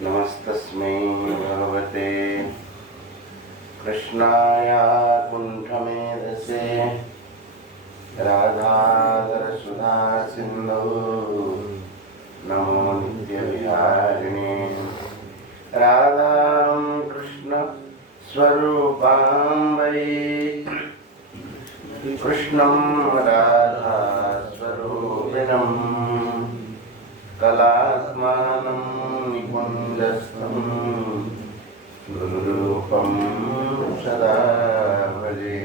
नमस्तस्मै भगवते कृष्णाय कुण्ठमेधसे राधाधरसुधा सिन्धौ नमो नित्यविहारिणे राधां कृष्ण स्वरूपां वै कृष्णं राधा स्वरूपिणं कलात्मानं निकुञ्जस्थं गुरुरूपं सदा भजे।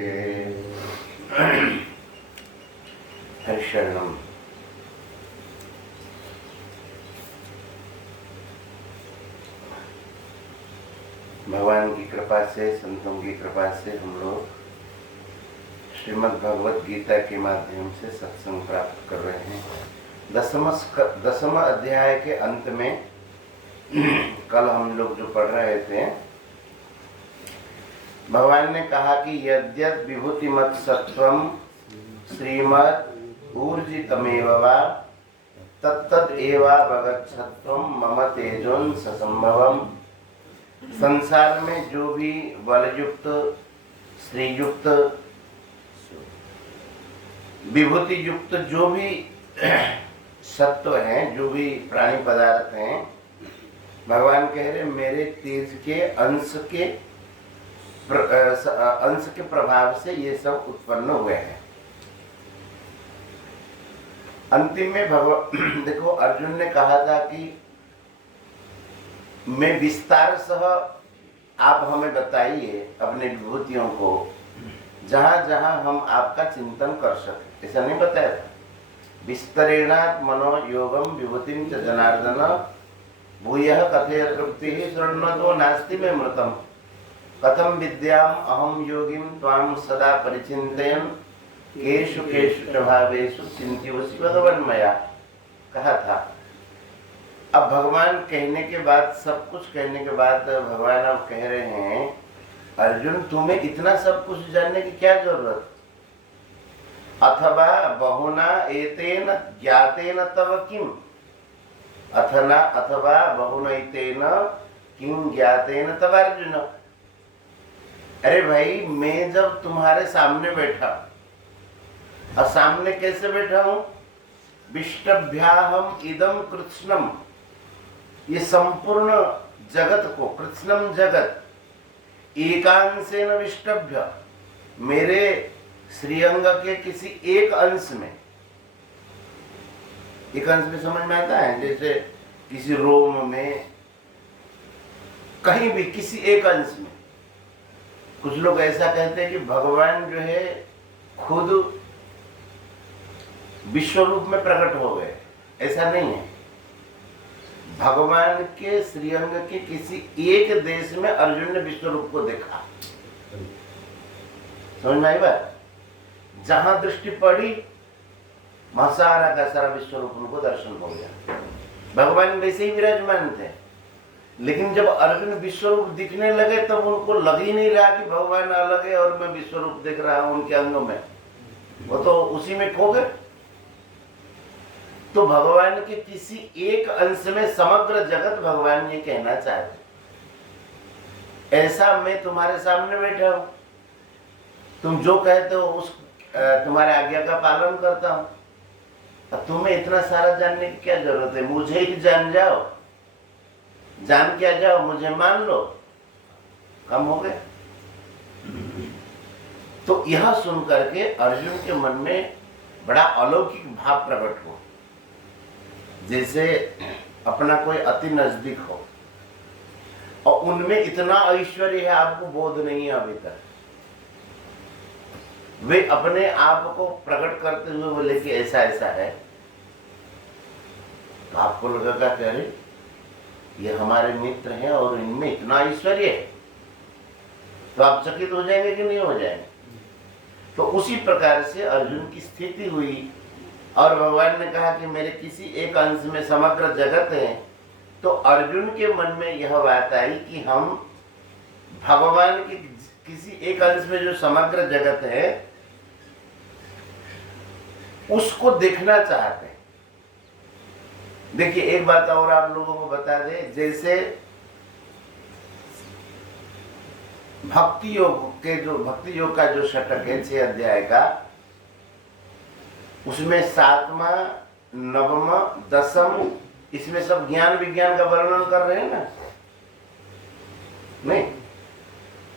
हरिशरणम। भगवान की कृपा से, संतों की कृपा से हम लोग श्रीमद् भगवत गीता के माध्यम से सत्संग प्राप्त कर रहे हैं। दसम अध्याय के अंत में कल हम लोग जो पढ़ रहे थे, भगवान ने कहा कि यद्यद् विभूतिमत् सत्वं श्रीमद् ऊर्जितमेव वा तत्तद् एवावगच्छत्वं मम तेजोंस संभवम्। संसार में जो भी बलयुक्त, श्रीयुक्त, विभूति युक्त जो भी सत्व हैं, जो भी प्राणी पदार्थ हैं, भगवान कह रहे मेरे तेज के अंश के प्रभाव से ये सब उत्पन्न हुए हैं। अंतिम में देखो, अर्जुन ने कहा था कि मैं विस्तार सह आप हमें बताइए अपने विभूतियों को, जहां जहां हम आपका चिंतन कर सके। ऐसा नहीं बताया था? विस्तरेणात् मनो योगम विभूतिं च जनार्दन भूयः कथय तृप्तिः शृण्वतो नास्ति मे मृतम् कथम विद्याम अहम योगिं त्वां सदा परिचिन्तयन् केषु केषु च भावेषु चिन्त्योऽसि भगवन् मया, कहा था। अब भगवान कहने के बाद, सब कुछ कहने के बाद भगवान अब कह रहे हैं, अर्जुन तुम्हें इतना सब कुछ जानने की क्या जरूरत? अथवा बहुना एतेन ज्ञातेन तव किम, अथवा बहुनैतेन किम ज्ञातेन तव अर्जुन। अरे भाई, मैं जब तुम्हारे सामने बैठा, और सामने कैसे बैठा हूं? विष्टभ्याहम इदम कृत्स्नम, ये संपूर्ण जगत को, कृत्स्नम जगत एकांशेन विष्टभ्य, मेरे श्रीअंग के किसी एक अंश में, एक अंश में समझ में आता है? जैसे किसी रोम में, कहीं भी किसी एक अंश में। कुछ लोग ऐसा कहते हैं कि भगवान जो है खुद विश्व रूप में प्रकट हो गए। ऐसा नहीं है। भगवान के श्रीअंग के किसी एक देश में अर्जुन ने विश्व रूप को देखा। समझ में आई बात? जहां दृष्टि पड़ी वहां सारा का सारा विश्व रूप उनको दर्शन हो गया। भगवान वैसे ही विराजमान थे, लेकिन जब अर्जुन विश्व रूप दिखने लगे तब उनको लग ही नहीं रहा कि भगवान अलग है और मैं विश्व रूप देख रहा हूं उनके अंगों में। वो तो उसी में खो गए। तो भगवान के किसी एक अंश में समग्र जगत, भगवान ये कहना चाहते, ऐसा मैं तुम्हारे सामने बैठा हूं, तुम जो कहते हो उस तुम्हारे आज्ञा का पालन करता हूं। अब तुम्हें इतना सारा जानने की क्या जरूरत है? मुझे ही जान जाओ, जान क्या जाओ, मुझे मान लो, कम हो गए। तो यह सुन करके अर्जुन के मन में बड़ा अलौकिक भाव प्रकट हो, जैसे अपना कोई अति नजदीक हो, और उनमें इतना ऐश्वर्य है आपको बोध नहीं है अभी तक। वे अपने आप को प्रकट करते हुए बोले कि ऐसा ऐसा है, तो आपको लगेगा कि अरे ये हमारे मित्र हैं और इनमें इतना ऐश्वर्य है, तो आप चकित हो जाएंगे कि नहीं हो जाएंगे? तो उसी प्रकार से अर्जुन की स्थिति हुई, और भगवान ने कहा कि मेरे किसी एक अंश में समग्र जगत है। तो अर्जुन के मन में यह बात आई कि हम भगवान की किसी एक अंश में जो समग्र जगत है उसको देखना चाहते हैं। देखिए एक बात और आप लोगों को बता दें, जैसे भक्ति योग का जो षटक है 6 अध्याय का, उसमें 7वां 9वां 10वां इसमें सब ज्ञान विज्ञान का वर्णन कर रहे हैं ना? नहीं,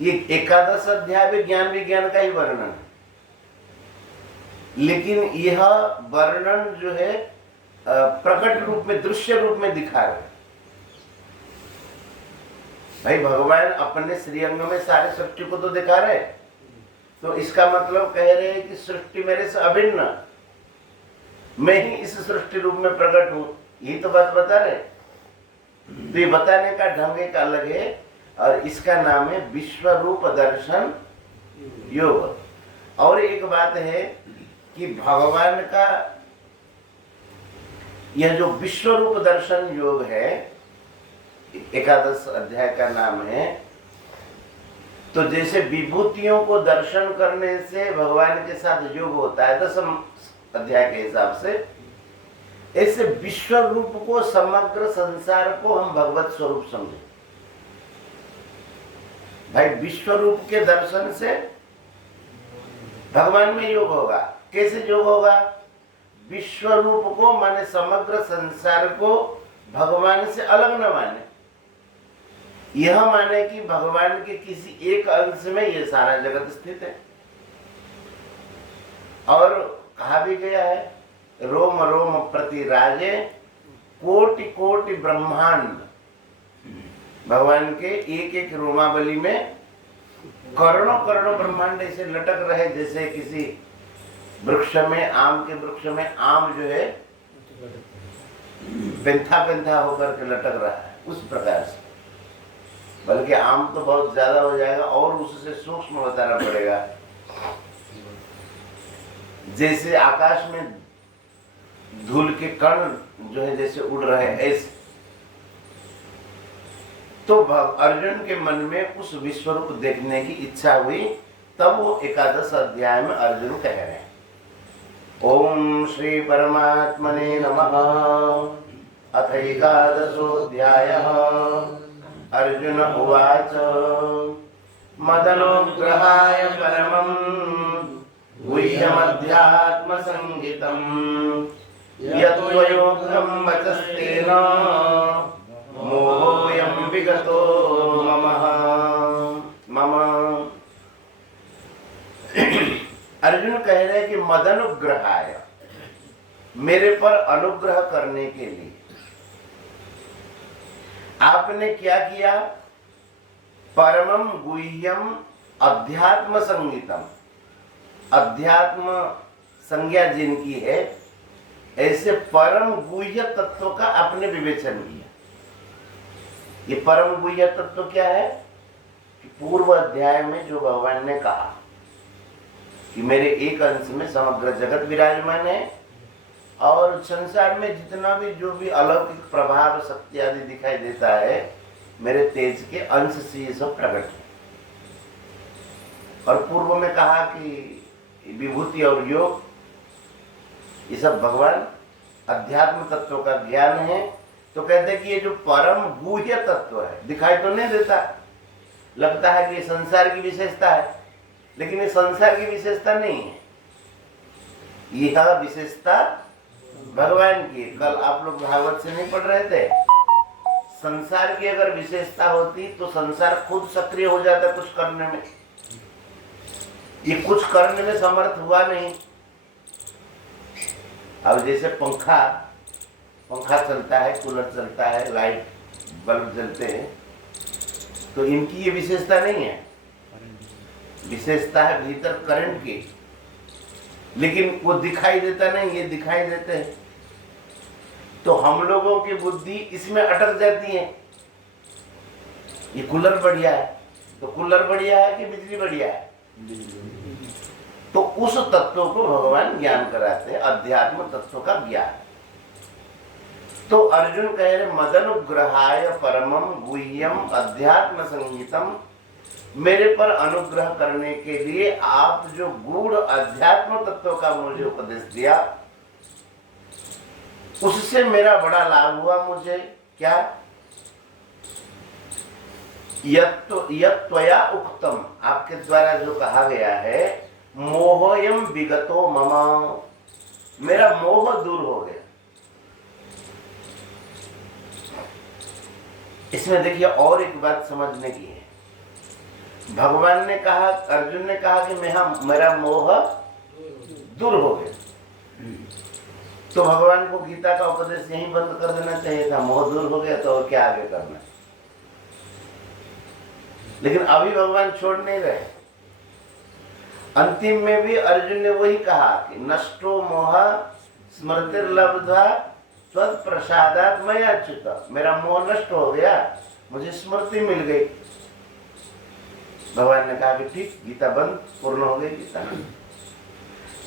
ये 11 अध्याय में ज्ञान विज्ञान का ही वर्णन है, लेकिन यह वर्णन जो है प्रकट रूप में, दृश्य रूप में दिखा रहे हैं। भाई भगवान अपने श्रीअंग में सारे सृष्टि को तो दिखा रहे, तो इसका मतलब कह रहे हैं कि सृष्टि मेरे से अभिन्न, मैं ही इस सृष्टि रूप में प्रकट हूं, यही तो बात बता रहे। तो ये बताने का ढंग एक अलग है, और इसका नाम है विश्व रूप दर्शन योग। और एक बात है कि भगवान का यह जो विश्व रूप दर्शन योग है, 11 अध्याय का नाम है, तो जैसे विभूतियों को दर्शन करने से भगवान के साथ योग होता है 10 अध्याय के हिसाब से, ऐसे विश्व रूप को, समग्र संसार को हम भगवत स्वरूप समझे। भाई विश्व रूप के दर्शन से भगवान में योग होगा। कैसे योग होगा? विश्व रूप को माने समग्र संसार को भगवान से अलग न माने, यह माने कि भगवान के किसी एक अंश में यह सारा जगत स्थित है। और कहा भी गया है, रोम रोम प्रति राजे कोटि कोटि ब्रह्मांड। भगवान के एक एक रोमावली में करोड़ों करोड़ों ब्रह्मांड ऐसे लटक रहे, जैसे किसी वृक्ष में, आम के वृक्ष में आम जो है पेंथा पेंथा होकर के लटक रहा है, उस प्रकार से। बल्कि आम तो बहुत ज्यादा हो जाएगा और उससे सूक्ष्म बताना पड़ेगा। जैसे आकाश में धूल के कण जो है जैसे उड़ रहे हैं, ऐसे तो अर्जुन के मन में उस विश्वरूप देखने की इच्छा हुई। तब वो 11 अध्याय में अर्जुन कह रहे हैं, ओम श्री परमात्मने नमः। अथ 11 अर्जुन उवाच मदनुग्रहाय परमं गुह्यमध्यात्म संगीतम् यत्त्वयोक्तं वचस्तेन मोहोऽयं विगतो मम। अर्जुन कह रहे हैं कि मदनुग्रहाय, मेरे पर अनुग्रह करने के लिए आपने क्या किया? परमं गुह्यम अध्यात्म संगीतम, अध्यात्म संज्ञा जिनकी है, ऐसे परम गुह्य तत्व का आपने विवेचन किया। ये परम गुह्य तत्व क्या है? कि पूर्व अध्याय में जो भगवान ने कहा कि मेरे एक अंश में समग्र जगत विराजमान है, और संसार में जितना भी जो भी अलौकिक प्रभाव शक्ति आदि दिखाई देता है, मेरे तेज के अंश से ये सब प्रकट है। और पूर्व में कहा कि विभूति और योग ये सब भगवान अध्यात्म तत्व का ज्ञान है। तो कहते हैं कि ये जो परम गुह्य तत्व है, दिखाई तो नहीं देता, लगता है कि ये संसार की विशेषता है, लेकिन ये संसार की विशेषता नहीं है, यह विशेषता भगवान की। कल आप लोग भागवत से नहीं पढ़ रहे थे? संसार की अगर विशेषता होती तो संसार खुद सक्रिय हो जाता कुछ करने में। ये कुछ करने में समर्थ हुआ नहीं। अब जैसे पंखा चलता है, कूलर चलता है, लाइट बल्ब जलते हैं, तो इनकी ये विशेषता नहीं है, विशेषता है भीतर करंट की, लेकिन वो दिखाई देता नहीं, ये दिखाई देते हैं। तो हम लोगों की बुद्धि इसमें अटक जाती है। ये कूलर बढ़िया है, तो कूलर बढ़िया है कि बिजली बढ़िया है? तो उस तत्व को भगवान ज्ञान कराते हैं, अध्यात्म तत्व का ज्ञान। तो अर्जुन कह रहे मदनुग्रहाय परमं गुह्यम अध्यात्म संगीतम, मेरे पर अनुग्रह करने के लिए आप जो गूढ़ अध्यात्म तत्व का मुझे उपदेश दिया, उससे मेरा बड़ा लाभ हुआ मुझे। क्या? यत् त्वया उक्तम, आपके द्वारा जो कहा गया है, मोहयम विगतो मम, मेरा मोह दूर हो गया। इसमें देखिए और एक बात समझने की है। भगवान ने कहा, अर्जुन ने कहा कि मेरा मोह दूर हो गया, तो भगवान को गीता का उपदेश यहीं बंद कर देना चाहिए था। मोह दूर हो गया तो और क्या आगे करना। लेकिन अभी भगवान छोड़ नहीं रहे। अंतिम में भी अर्जुन ने वही कहा कि नष्टो मोह स्मृतिर्लब्ध्वा त्वत्प्रसादात् मया च्युत, मेरा मोह नष्ट हो गया, मुझे स्मृति मिल गई। भगवान ने कहा कि ठीक, गीता बंद, पूर्ण हो गई गीता।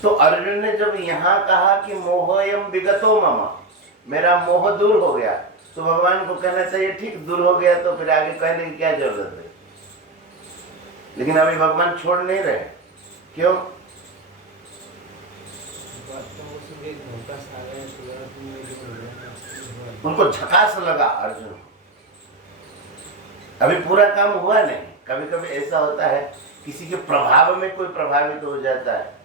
तो अर्जुन ने जब यहाँ कहा कि मोहयम विगतो मम, मेरा मोह दूर हो गया, तो भगवान को कहना चाहिए ठीक, दूर हो गया तो फिर आगे कहने की क्या जरूरत है। लेकिन अभी भगवान छोड़ नहीं रहे। क्यों? उनको झकास लगा अर्जुन। अभी पूरा काम हुआ नहीं। कभी कभी ऐसा होता है, किसी के प्रभाव में कोई प्रभावित हो जाता है,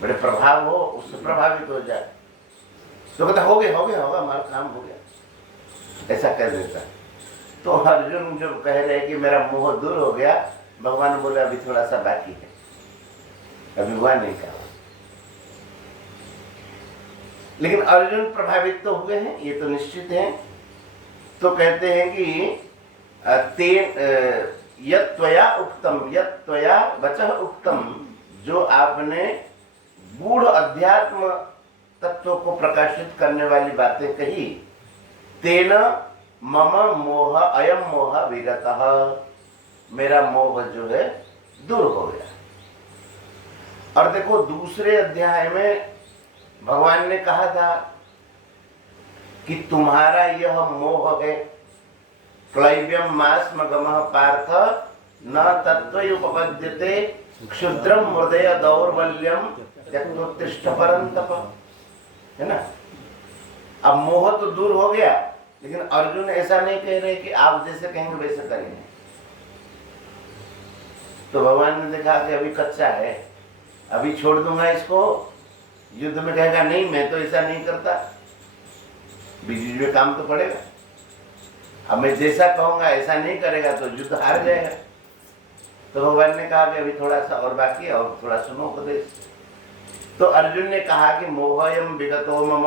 बड़े प्रभाव हो, उससे प्रभावित हो जाए तो कहता हो गया हमारा काम हो गया, ऐसा कह देता है। तो अर्जुन जब कह रहे कि मेरा मोह दूर हो गया, भगवान बोले अभी थोड़ा सा बाकी है, अभी हुआ नहीं कहा। लेकिन अर्जुन प्रभावित तो हुए हैं, ये तो निश्चित है। तो कहते हैं कि यत् त्वया उक्तम, यत् त्वया वचः उक्तम, जो आपने गूढ़ अध्यात्म तत्व को प्रकाशित करने वाली बातें कही, तेन मम मोह अयम मोह विगतः, मेरा मोह जो है दूर हो गया। और देखो दूसरे अध्याय में भगवान ने कहा था कि तुम्हारा यह मोह है, क्लैब्यम मास्मगमः पार्थ न तत्त्वयुपपद्यते क्षुद्रम हृदय दौर्बल्यम यत्नोत्तिष्ठ परन्तप, है ना। अब मोह तो दूर हो गया, लेकिन अर्जुन ऐसा नहीं कह रहे कि आप जैसे कहेंगे वैसे करेंगे। तो भगवान ने देखा कि अभी कच्चा है, अभी छोड़ दूंगा इसको, युद्ध में कहेगा नहीं मैं तो ऐसा नहीं करता, बीच में काम तो पड़ेगा। अब मैं जैसा कहूंगा ऐसा नहीं करेगा तो युद्ध हार जाएगा। तो भगवान ने कहा कि अभी थोड़ा सा और बाकी है, और थोड़ा सुनो उपदेश। तो अर्जुन ने कहा कि मोहयम विगतो मम,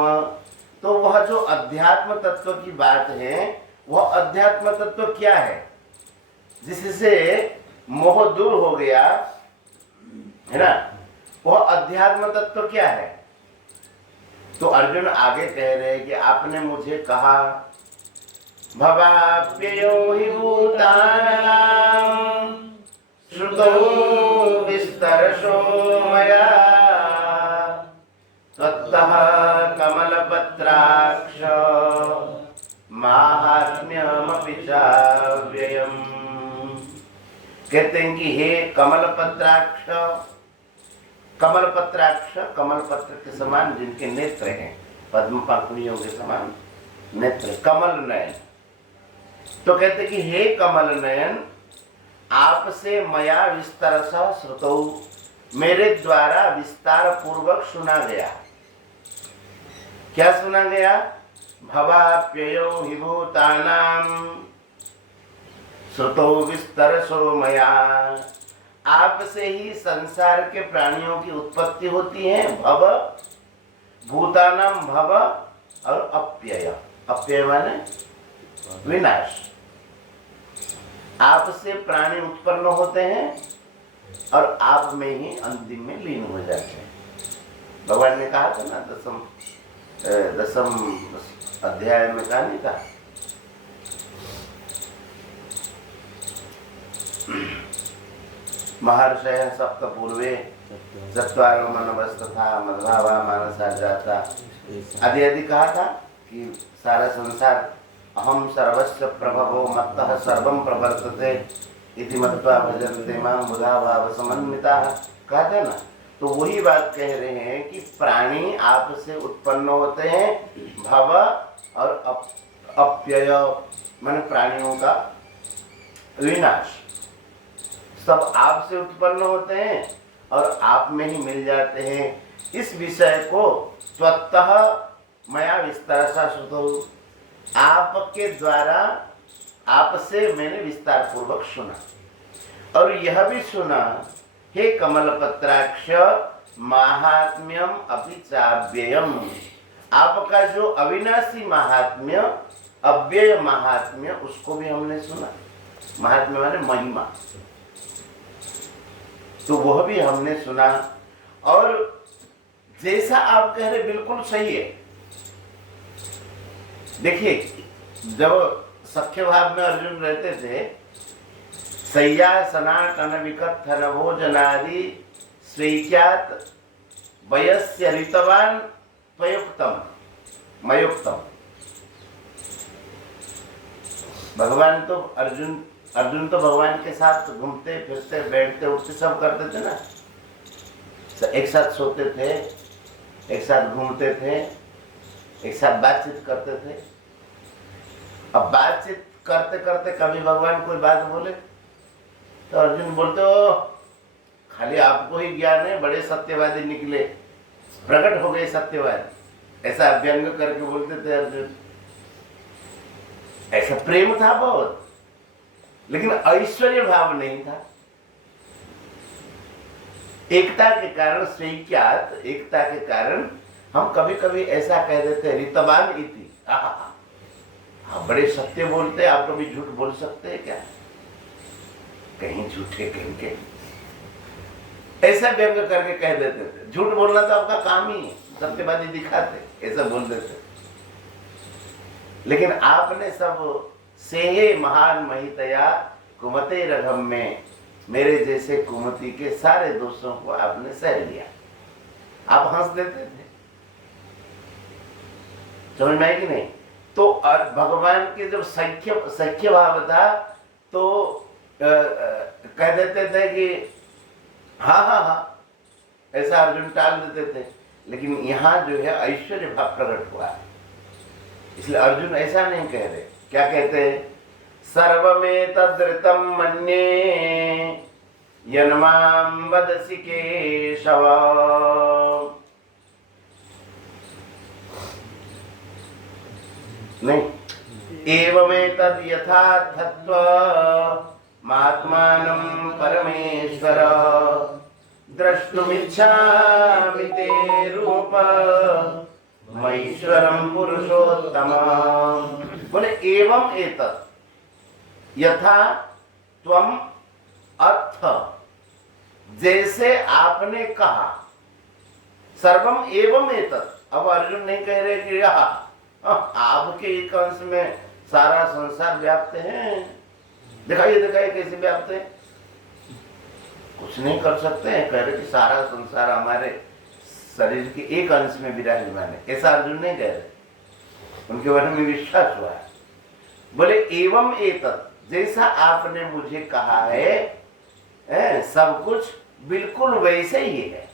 तो वह जो अध्यात्म तत्व की बात है, वह अध्यात्म तत्व क्या है जिससे मोह दूर हो गया, है ना, वह अध्यात्म तत्व क्या है। तो अर्जुन आगे कह रहे हैं कि आपने मुझे कहा भवाप्ययो हि भूतानां श्रुतौ विस्तरशो मया तत्तः कमलपत्राक्ष माहात्म्यमपि चाव्ययम्। कहते हैं कि हे कमलपत्राक्ष, कमलपत्राक्ष, कमलपत्र के समान जिनके नेत्र हैं, पद्म पाखुड़ियों के समान नेत्र, कमल नयन। तो कहते कि हे कमल नयन, आपसे मया विस्तरशः श्रुतौ, मेरे द्वारा विस्तार पूर्वक सुना गया। क्या सुना गया? भवाप्ययो हि भूतानां श्रुतौ विस्तरशो मया, आपसे ही संसार के प्राणियों की उत्पत्ति होती है। भव, भूतानां भव और अप्यय, अप्यय माने विनाश। आपसे प्राणी उत्पन्न होते हैं और आप में ही अंतिम में लीन हो जाते हैं। भगवान ने कहा था ना, दसम अध्याय में कहा नहीं था, महर्षयः सप्त पूर्वे चत्वारो मनवस्तथा मद्भावा मानसा जाता आदि आदि कहा था कि सारा संसार अहम सर्वस्य प्रभवो मत्तः सर्वं प्रवर्तते इति मत्वा भजन्ते मां बुधा भाव समन्विताः, कहा था ना। तो वही बात कह रहे हैं कि प्राणी आपसे उत्पन्न होते हैं, भव और अप्यय माने प्राणियों का विनाश, सब आपसे उत्पन्न होते हैं और आप में ही मिल जाते हैं। इस विषय को स्वतः मया विस्तारसा श्रुतौ, आपके द्वारा आपसे मैंने विस्तार पूर्वक सुना, और यह भी सुना हे कमलपत्राक्ष महात्म्यम अपि चाव्ययम, आपका जो अविनाशी महात्म्य, अव्यय महात्म्य, उसको भी हमने सुना। महात्म्य माने महिमा, तो वह भी हमने सुना। और जैसा आप कह रहे बिल्कुल सही है। देखिए, जब सख्य भाव में अर्जुन रहते थे, सैया सनातन विकथन भोजनादि स्वीख्यात वयस्य ऋतवान त्वयुक्तम मयुक्तम। भगवान तो अर्जुन तो भगवान के साथ घूमते फिरते बैठते उठते सब करते थे ना, एक साथ सोते थे, एक साथ घूमते थे, एक साथ बातचीत करते थे। अब बातचीत करते करते कभी भगवान कोई बात बोले तो अर्जुन बोलते हो खाली आपको ही ज्ञान है, बड़े सत्यवादी निकले, प्रकट हो गए सत्यवादी, ऐसा व्यंग करके बोलते थे अर्जुन। ऐसा प्रेम था बहुत, लेकिन ऐश्वर्य भाव नहीं था। एकता के कारण, स्वीख्यात एकता के कारण हम कभी कभी ऐसा कह देते ऋतवान इति, आप बड़े सत्य बोलते, आप कभी झूठ बोल सकते हैं क्या? कहीं झूठे कहीं के ऐसा व्यंग करके कह देते थे। झूठ बोलना तो आपका काम ही है, सत्यवादी दिखाते, ऐसा बोल देते। लेकिन आपने सब सेहे महान महितया कुमते रघम में, मेरे जैसे कुमति के सारे दोषों को आपने सह लिया। आप हंस देते थे, समझ में आई कि नहीं? तो भगवान के जब सख्य भाव था तो कह देते थे कि हाँ हाँ हाँ, ऐसा अर्जुन टाल देते थे। लेकिन यहाँ जो है ऐश्वर्य भाव प्रकट हुआ है, इसलिए अर्जुन ऐसा नहीं कह रहे। क्या कहते हैं? सर्वमेतद्ऋतं मन्ये यन्मां वदसि केशव, नहीं, एवमेतद् यथार्थत्व मात्मानं परमेश्वर द्रष्टुमिच्छामि ते रूप महेश्वरम पुरुषोत्तम। बोले एवं एतत् यथा त्वम अर्थ, जैसे आपने कहा, सर्वम एवं एतत्। अब अर्जुन नहीं कह रहे कि आपके एक अंश में सारा संसार व्याप्त है। दिखाइए दिखाइए कैसे व्याप्त है? कुछ नहीं कर सकते हैं, कह रहे कि सारा संसार हमारे शरीर के एक अंश में विराजमान है, ऐसा अर्जुन नहीं कह रहे। उनके बारे में विश्वास हुआ है। बोले एवं एतत्, जैसा आपने मुझे कहा है सब कुछ बिल्कुल वैसे ही है।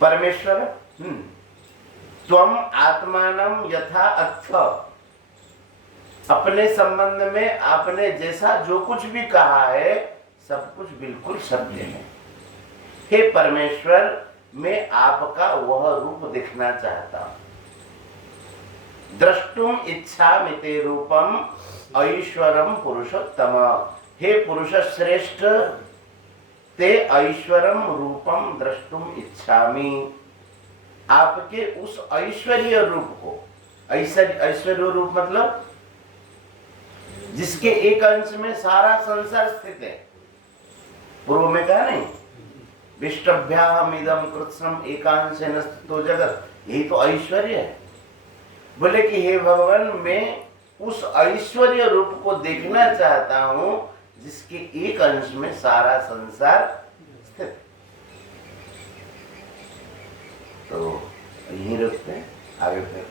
परमेश्वर त्वम आत्मानं यथा अर्थ, अपने संबंध में आपने जैसा जो कुछ भी कहा है सब कुछ बिल्कुल सत्य है। हे परमेश्वर, मैं आपका वह रूप देखना चाहता हूं। द्रष्टुम इच्छामि ते रूपम ऐश्वरम पुरुषोत्तम, हे पुरुष श्रेष्ठ, ते ऐश्वरम रूपम द्रष्टुम इच्छामि, आपके उस ऐश्वर्य रूप को, ऐश्वर्य रूप मतलब जिसके एक अंश में सारा संसार स्थित है। पूर्व में कहा नहीं, विष्टभ्याम इदम कृत्स्नम एकांशेन स्थितो जगत, यही तो ऐश्वर्य है। बोले कि हे भगवान, मैं उस ऐश्वर्य रूप को देखना चाहता हूं जिसके एक अंश में सारा संसार स्थित। तो यहीं रुकते हैं, आगे फिर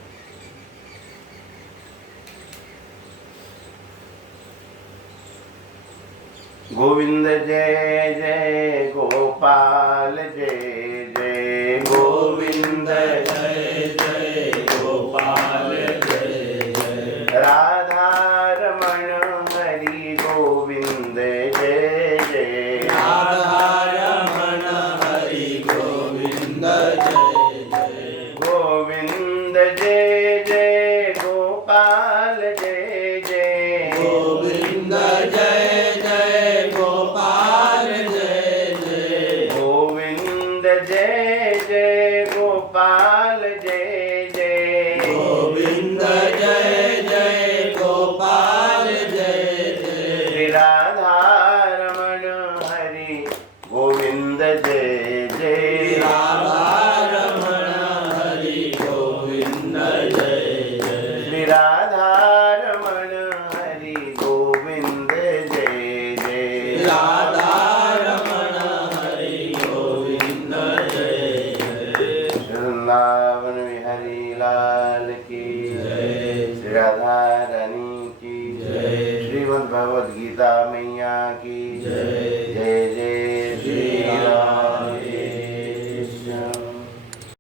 गोविंद जय जय गोपाल जय जय गोविंद जय जय गोपाल जय जय राधा रमण हरि गोविंद जय जय राधा रमण हरि गोविंद जय जय गोविंद जय जय गोपाल जय जय गोविंद जय जय गोपाल जय जय गोविंद जय जय गोपाल जय जय गोविंद जय जय गोपाल जय जय श्री राधा रमण हरि गोविंद जय जय राधा रमण हरि गोविंद जय जय श्री राधा रमण हरि गोविंद जय जय राधा रमण हरि गोविंद जय जय वृंदावन बिहारी लाल की जय श्री राधा रानी की जय श्रीमद् भगवद गीता मैया की जय जय जय